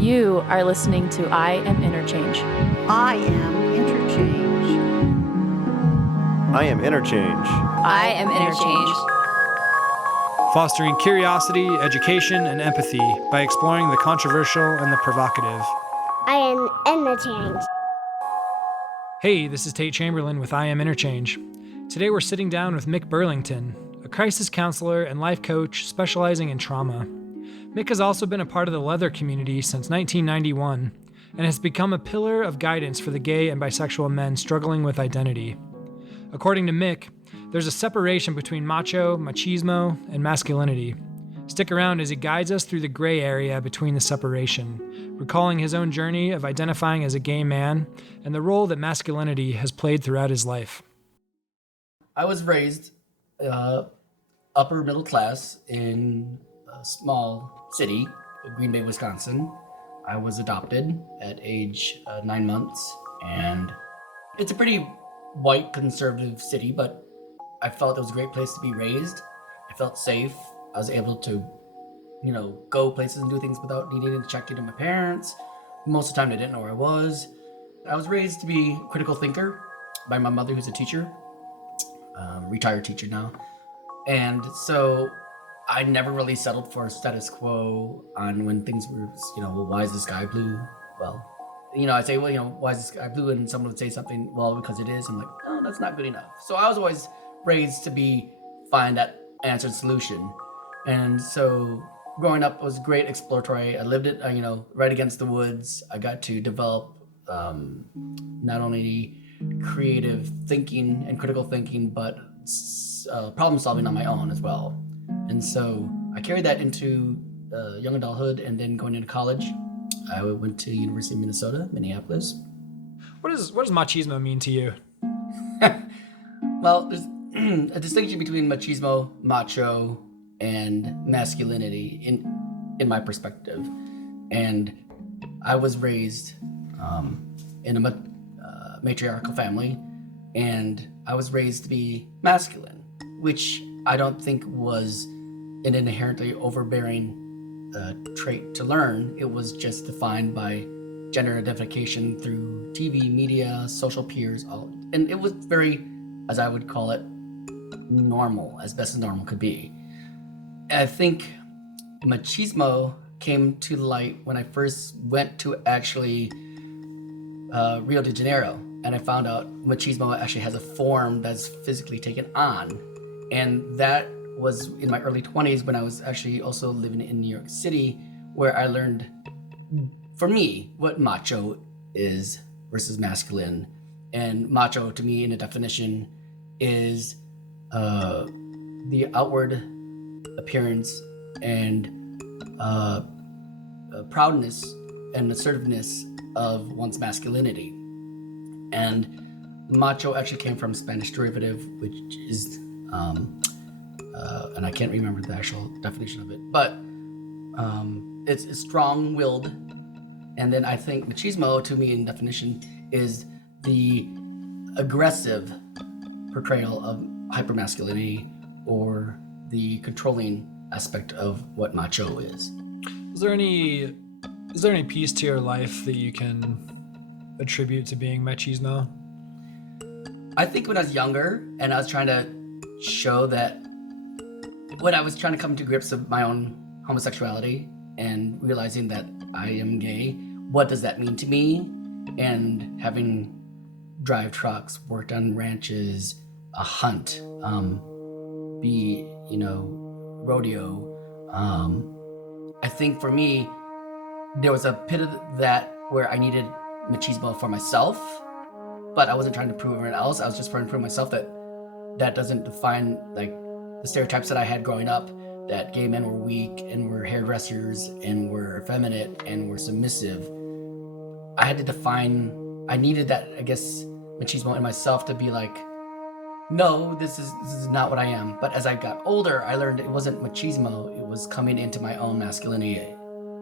You are listening to I Am Interchange. I am interchange. I am interchange. I am Interchange. Fostering curiosity, education, and empathy by exploring the controversial and the provocative. I am interchange. Hey, this is Tate Chamberlin with I Am Interchange. Today we're sitting down with Mick Burlington, a crisis counselor and life coach specializing in trauma. Mick has also been a part of the leather community since 1991 and has become a pillar of guidance for the gay and bisexual men struggling with identity. According to Mick, there's a separation between macho, machismo, and masculinity. Stick around as he guides us through the gray area between the separation, recalling his own journey of identifying as a gay man and the role that masculinity has played throughout his life. I was raised upper middle class in a small city, Green Bay, Wisconsin. I was adopted at age 9 months, and it's a pretty white conservative city, but I felt it was a great place to be raised. I felt safe. I was able to, go places and do things without needing to check into my parents. Most of the time, they didn't know where I was. I was raised to be a critical thinker by my mother, who's a teacher, retired teacher now. And so I never really settled for status quo on when things were, well, why is the sky blue? Well, I'd say, why is the sky blue? And someone would say something, well, because it is. I'm like, no, that's not good enough. So I was always raised to find that answer and solution. And so growing up was great exploratory. I lived it, right against the woods. I got to develop not only creative thinking and critical thinking, but problem solving on my own as well. And so I carried that into young adulthood, and then going into college, I went to University of Minnesota, Minneapolis. What does machismo mean to you? Well, there's a distinction between machismo, macho, and masculinity in my perspective. And I was raised in a matriarchal family, and I was raised to be masculine, which I don't think was an inherently overbearing trait to learn. It was just defined by gender identification through TV, media, social peers, and it was very, as I would call it, normal, as best as normal could be. I think machismo came to light when I first went to actually Rio de Janeiro, and I found out machismo actually has a form that's physically taken on. And that was in my early 20s when I was actually also living in New York City, where I learned, for me, what macho is versus masculine. And macho, to me, in a definition, is the outward appearance and proudness and assertiveness of one's masculinity. And macho actually came from Spanish derivative, which is and I can't remember the actual definition of it, but it's strong-willed. And then I think machismo, to me, in definition, is the aggressive portrayal of hypermasculinity, or the controlling aspect of what macho is. Is there any piece to your life that you can attribute to being machismo? I think when I was younger and I was trying to show that, when I was trying to come to grips with my own homosexuality and realizing that I am gay, what does that mean to me? And having drive trucks, worked on ranches, a hunt, rodeo. I think for me, there was a pit of that where I needed machismo for myself, but I wasn't trying to prove everyone else. I was just trying to prove myself that doesn't define the stereotypes that I had growing up, that gay men were weak and were hairdressers and were effeminate and were submissive. I had to define, I needed that, I guess, machismo in myself to be like, no, this is not what I am. But as I got older, I learned it wasn't machismo, it was coming into my own masculinity,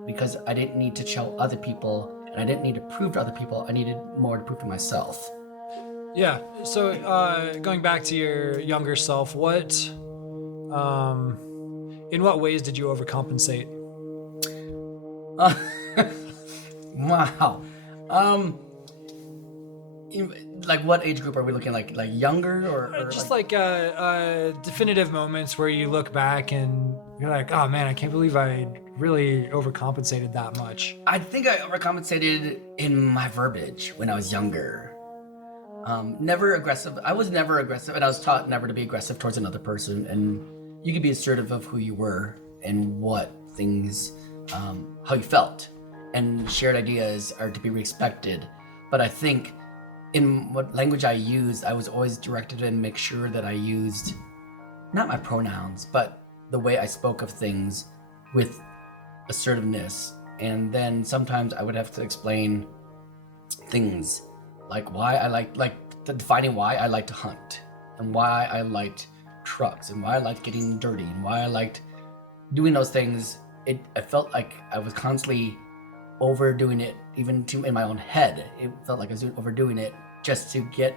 because I didn't need to show other people, and I didn't need to prove to other people. I needed more to prove to myself. Yeah. So going back to your younger self, in what ways did you overcompensate? Wow. Like what age group are we looking like? Like younger or Just like definitive moments where you look back and you're like, oh man, I can't believe I really overcompensated that much. I think I overcompensated in my verbiage when I was younger. Never aggressive. I was never aggressive, and I was taught never to be aggressive towards another person. And you could be assertive of who you were and what things, how you felt, and shared ideas are to be respected. But I think in what language I used, I was always directed to make sure that I used not my pronouns, but the way I spoke of things with assertiveness. And then sometimes I would have to explain things like why I defining why I liked to hunt and why I liked trucks and why I liked getting dirty and why I liked doing those things. I felt like I was constantly overdoing it, even in my own head. It felt like I was overdoing it just to get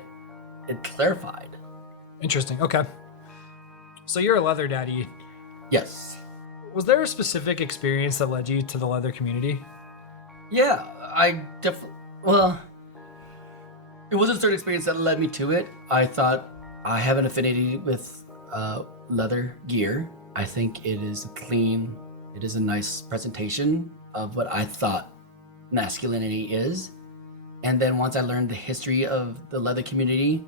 it clarified. Interesting. Okay. So you're a leather daddy. Yes. Was there a specific experience that led you to the leather community? Yeah, well, it wasn't a certain experience that led me to it. I thought I have an affinity with leather gear. I think it is clean. It is a nice presentation of what I thought masculinity is. And then once I learned the history of the leather community,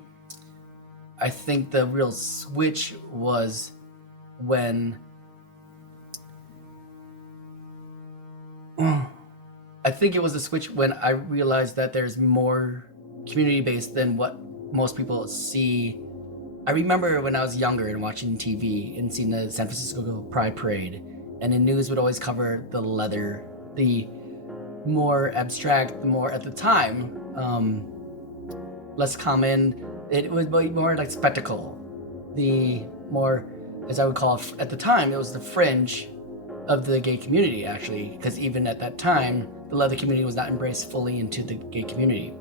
I think the real switch was when I think it was a switch when I realized that there's more community-based than what most people see. I remember when I was younger and watching TV and seeing the San Francisco Pride Parade, and the news would always cover the leather, the more abstract, the more at the time, less common. It was more like spectacle. The more, as I would call it, at the time, it was the fringe of the gay community, actually, because even at that time, the leather community was not embraced fully into the gay community.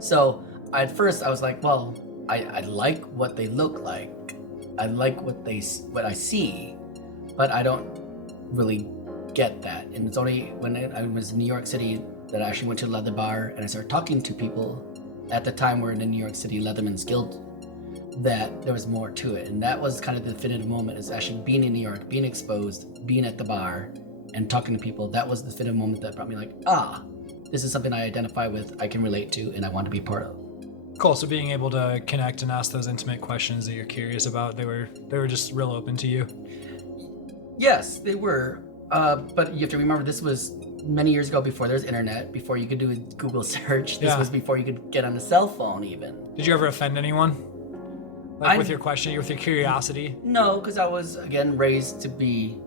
So at first I was like, well, I like what they look like. I like what I see, but I don't really get that. And it's only when I was in New York City that I actually went to a leather bar and I started talking to people at the time we're in the New York City Leathermen's Guild, that there was more to it. And that was kind of the definitive moment, is actually being in New York, being exposed, being at the bar and talking to people. That was the definitive moment that brought me like, this is something I identify with, I can relate to, and I want to be part of. Cool. So being able to connect and ask those intimate questions that you're curious about, they were just real open to you. Yes, they were. But you have to remember, this was many years ago, before there's internet, before you could do a Google search. This was before you could get on a cell phone even. Did you ever offend anyone? With your question, with your curiosity? No, because I was, again, raised to be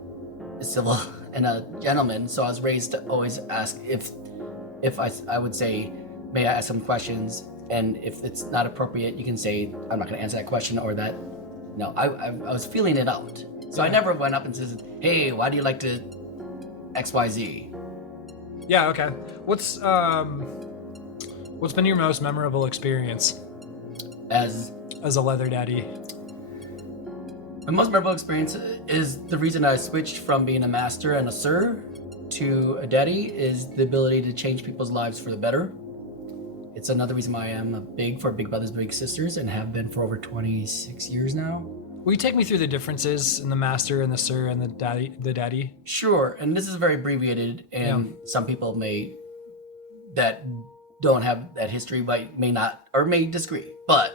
civil and a gentleman. So I was raised to always ask if I would say, may I ask some questions? And if it's not appropriate, you can say, I'm not going to answer that question or that. No, I was feeling it out. So I never went up and said, hey, why do you like to XYZ? Yeah, okay. What's been your most memorable experience as a leather daddy? My most memorable experience is the reason I switched from being a master and a sir to a daddy is the ability to change people's lives for the better. It's another reason why I am for Big Brothers Big Sisters and have been for over 26 years now. Will you take me through the differences in the master and the sir and the daddy? Sure. And this is very abbreviated, and some people that don't have that history may not, or may disagree. But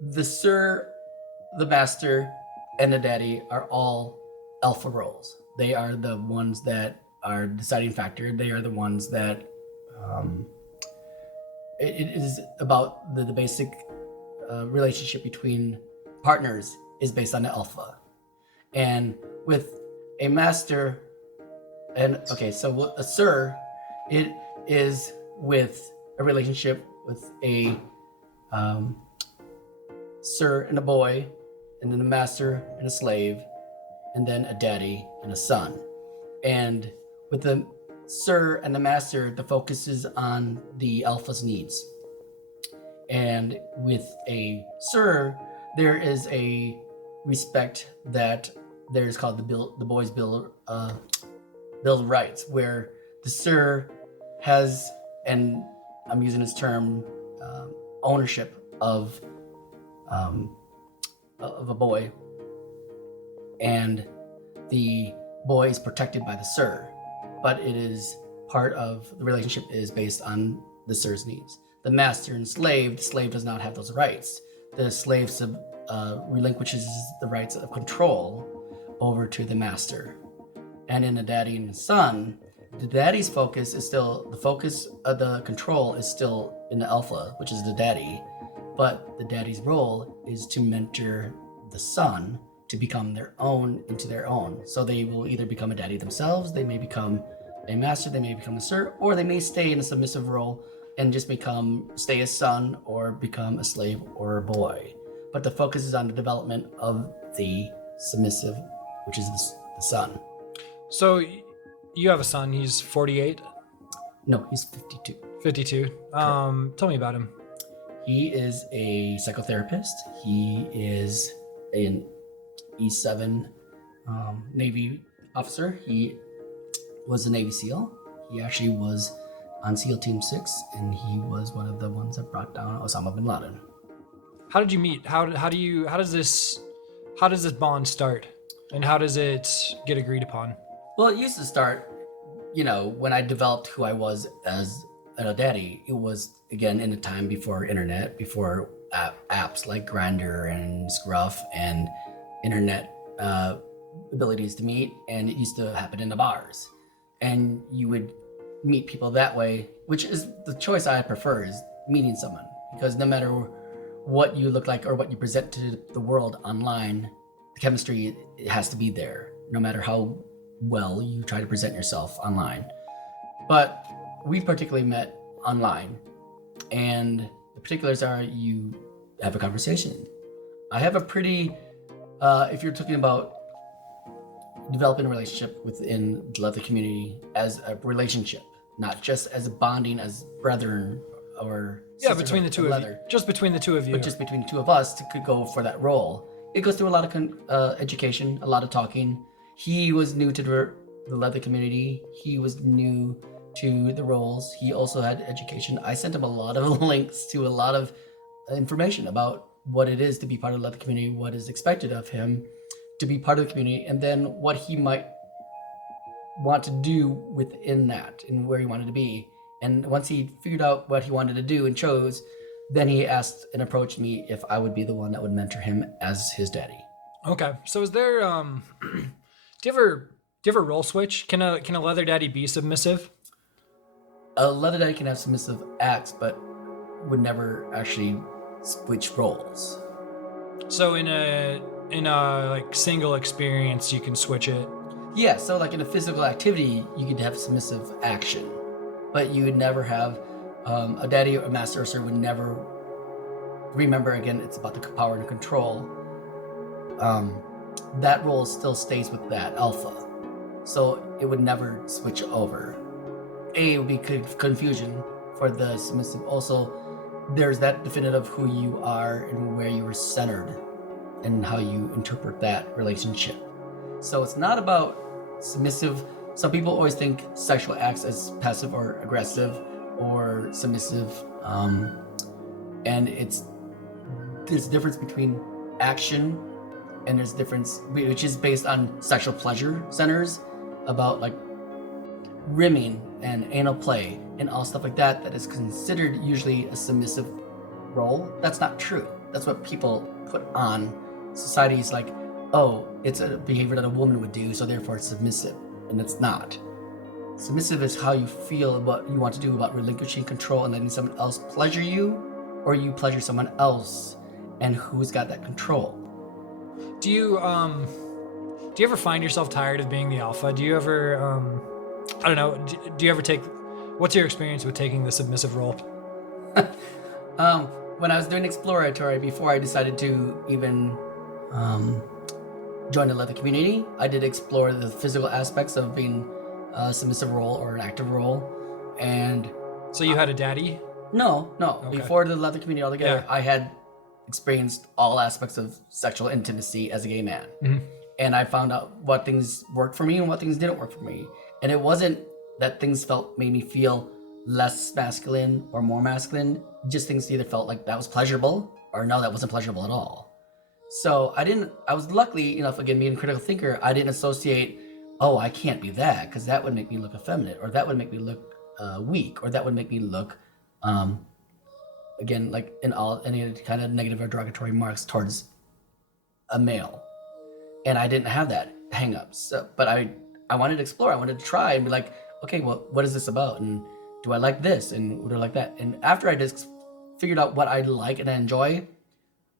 the sir, the master, and the daddy are all alpha roles. They are the ones that are deciding factor. They are the ones that it is about the basic relationship between partners is based on the alpha. And with a master, so a sir, it is with a relationship with a sir and a boy, and then a master and a slave, and then a daddy and a son. And with the sir and the master, the focus is on the alpha's needs. And with a sir, there is a respect that there's called the boys' bill of rights, where The sir has, and I'm using this term, ownership of a boy, and the boy is protected by the sir, but it is part of the relationship is based on the sir's needs. The master and slave, the slave does not have those rights. The slave relinquishes the rights of control over to the master. And in a daddy and son, the daddy's focus is still, the focus of the control is still in the alpha, which is the daddy, but the daddy's role is to mentor the son to become their own into their own. So they will either become a daddy themselves, they may become a master, they may become a sir, or they may stay in a submissive role and just stay a son or become a slave or a boy. But the focus is on the development of the submissive, which is the son. So you have a son, he's 48? No, he's 52. 52. Tell me about him. He is a psychotherapist. He is an E7 Navy officer. He was a Navy SEAL. He actually was on SEAL Team 6, and he was one of the ones that brought down Osama bin Laden. How did you meet? How does this bond start? And how does it get agreed upon? Well, it used to start, when I developed who I was as a daddy. It was, again, in the time before internet, before apps like Grindr and Scruff and internet abilities to meet, and it used to happen in the bars. And you would meet people that way, which is the choice I prefer, is meeting someone, because no matter what you look like or what you present to the world online, the chemistry, it has to be there, no matter how well you try to present yourself online. But we particularly met online, and the particulars are you have a conversation. I have a pretty, if you're talking about developing a relationship within the leather community as a relationship, not just as a bonding as brethren or between the two of you. Just between the two of you. But just between the two of us to go for that role. It goes through a lot of education, a lot of talking. He was new to the leather community. He was new to the roles. He also had education. I sent him a lot of links to a lot of information about what it is to be part of the leather community, what is expected of him to be part of the community, and then what he might want to do within that and where he wanted to be. And once he figured out what he wanted to do and chose, then he asked and approached me if I would be the one that would mentor him as his daddy. Okay. So is there do you ever role switch? Can a leather daddy be submissive? A leather daddy can have submissive acts, but would never actually switch roles. So in a like single experience, you can switch it. Yeah, so like in a physical activity, you could have submissive action, but you would never have a daddy or a master or sir would never remember. Again, it's about the power and control. That role still stays with that alpha, so it would never switch over. It would be confusion for the submissive. Also, there's that definitive who you are and where you are centered and how you interpret that relationship. So it's not about submissive. Some people always think sexual acts as passive or aggressive or submissive, and there's a difference between action and there's a difference which is based on sexual pleasure centers, about like rimming and anal play and all stuff like that is considered usually a submissive role. That's not true. That's what people put on. Society's like, oh, it's a behavior that a woman would do, so therefore it's submissive, and it's not. Submissive is how you feel about what you want to do, about relinquishing control and letting someone else pleasure you, or you pleasure someone else, and who's got that control. Do you ever find yourself tired of being the alpha? Do you ever I don't know, do you ever what's your experience with taking the submissive role? When I was doing exploratory, before I decided to even join the leather community, I did explore the physical aspects of being a submissive role or an active role. And so you had a daddy? No. Okay. Before the leather community altogether, Yeah. I had experienced all aspects of sexual intimacy as a gay man. Mm-hmm. And I found out what things worked for me and what things didn't work for me. And it wasn't that things made me feel less masculine or more masculine. Just things either felt like that was pleasurable or no, that wasn't pleasurable at all. So I was luckily enough, again, being a critical thinker, I didn't associate, oh, I can't be that because that would make me look effeminate, or that would make me look weak, or that would make me look, again, like any kind of negative or derogatory marks towards a male. And I didn't have that hang up. So, but I wanted to explore, I wanted to try and be like, okay, well, what is this about? And do I like this? And what do I like that? And after I just figured out what I like and I enjoy,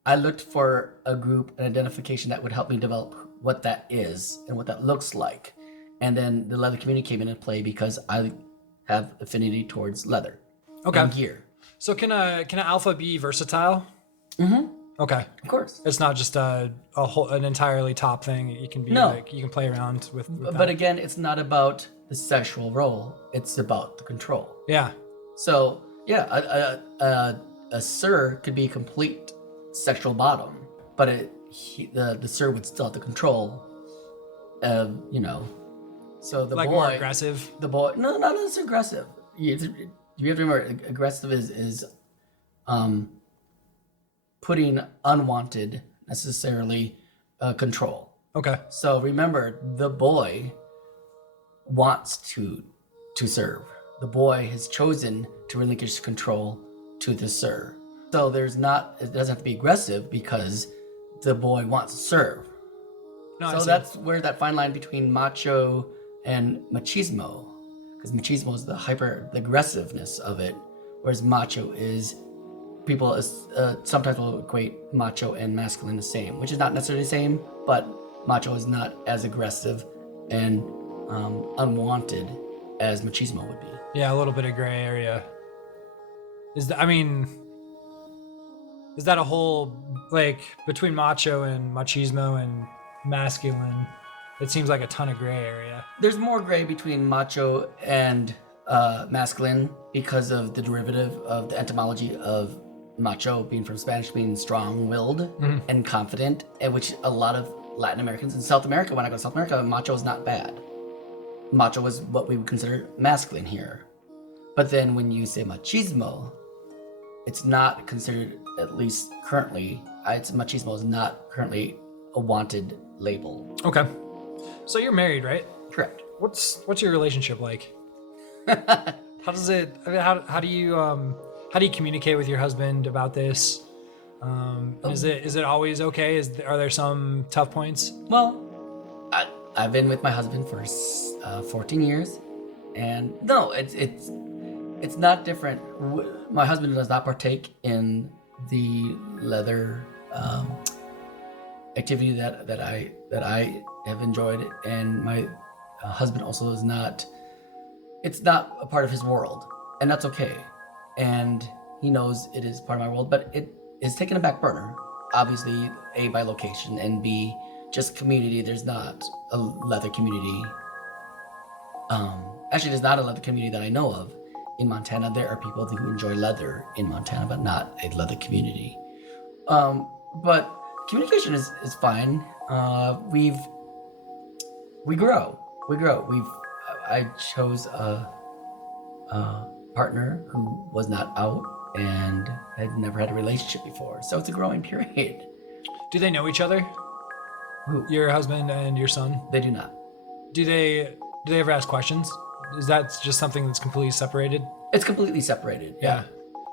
I looked for a group, an identification that would help me develop what that is and what that looks like. And then the leather community came into play because I have affinity towards leather and gear. So can an alpha be versatile? Mm-hmm. Okay. Of course. It's not just an entirely top thing. It can be like you can play around with But that. again, it's not about the sexual role. It's about the control. Yeah. So yeah, a sir could be a complete sexual bottom, but the sir would still have the control of, so the like boy, more aggressive. the boy, no, not as aggressive. You have to remember, aggressive is putting unwanted necessarily control. Okay. So remember, the boy wants to serve. The boy has chosen to relinquish control to the sir. So it doesn't have to be aggressive because the boy wants to serve. No, So that's where that fine line between macho and machismo, because machismo is the aggressiveness of it, whereas macho is people sometimes will equate macho and masculine the same, which is not necessarily the same, but macho is not as aggressive and unwanted as machismo would be. Yeah, a little bit of gray area. Is that a whole, like, between macho and machismo and masculine, it seems like a ton of gray area. There's more gray between macho and masculine because of the derivative of the etymology of macho being from Spanish, meaning strong-willed and confident, and which a lot of Latin Americans in South America, when I go to South America, macho is not bad. Macho is what we would consider masculine here. But then when you say machismo, it's not considered, at least currently, machismo is not currently a wanted label. Okay. So you're married, right? Correct. What's your relationship like? How does it? I mean, how do you communicate with your husband about this? Is it always okay? Are there some tough points? Well, I've been with my husband for 14 years, and no, it's not different. My husband does not partake in the leather activity that I have enjoyed, and my husband also is not. It's not a part of his world, and that's okay. And he knows it is part of my world, but it is taken a back burner. Obviously, A, by location, and B, just community. There's not a leather community. Actually, there's not a leather community that I know of in Montana. There are people who enjoy leather in Montana, but not a leather community. But communication is fine. We grow. I chose a partner who was not out and had never had a relationship before, so it's a growing period. Do they know each other? Who? Your husband and your son? They do not. Do they ever ask questions? Is that just something that's completely separated? It's completely separated. Yeah.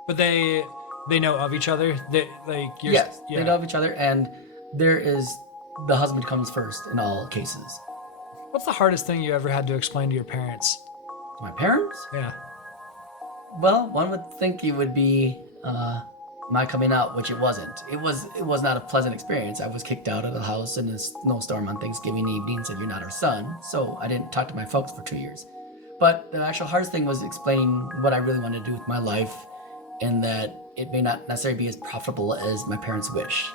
But they know of each other. Yes, they know of each other, and the husband comes first in all cases. What's the hardest thing you ever had to explain to your parents? My parents? Yeah. Well, one would think it would be my coming out, which it wasn't. It was not a pleasant experience. I was kicked out of the house in a snowstorm on Thanksgiving evening, said you're not our son. So I didn't talk to my folks for 2 years. But the actual hardest thing was explaining what I really wanted to do with my life, and that it may not necessarily be as profitable as my parents wish.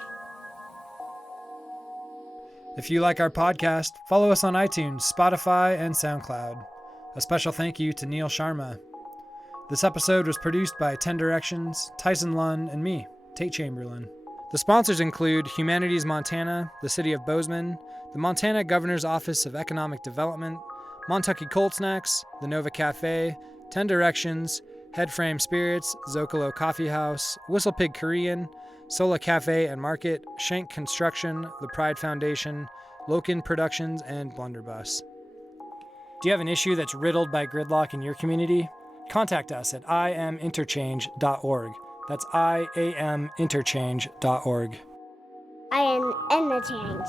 If you like our podcast, follow us on iTunes, Spotify, and SoundCloud. A special thank you to Neel Sharma. This episode was produced by 10 Directions, Tyson, Lunn, and me, Tate Chamberlin. The sponsors include Humanities Montana, the City of Bozeman, the Montana Governor's Office of Economic Development, Montucky Cold Snacks, The Nova Cafe, 10 Directions, Headframe Spirits, Zocalo Coffee House, Whistle Pig Korean, Sola Cafe and Market, Shank Construction, The Pride Foundation, Loken Productions, and Blunderbuss. Do you have an issue that's riddled by gridlock in your community? Contact us at iaminterchange.org. That's iaminterchange.org. I am interchange.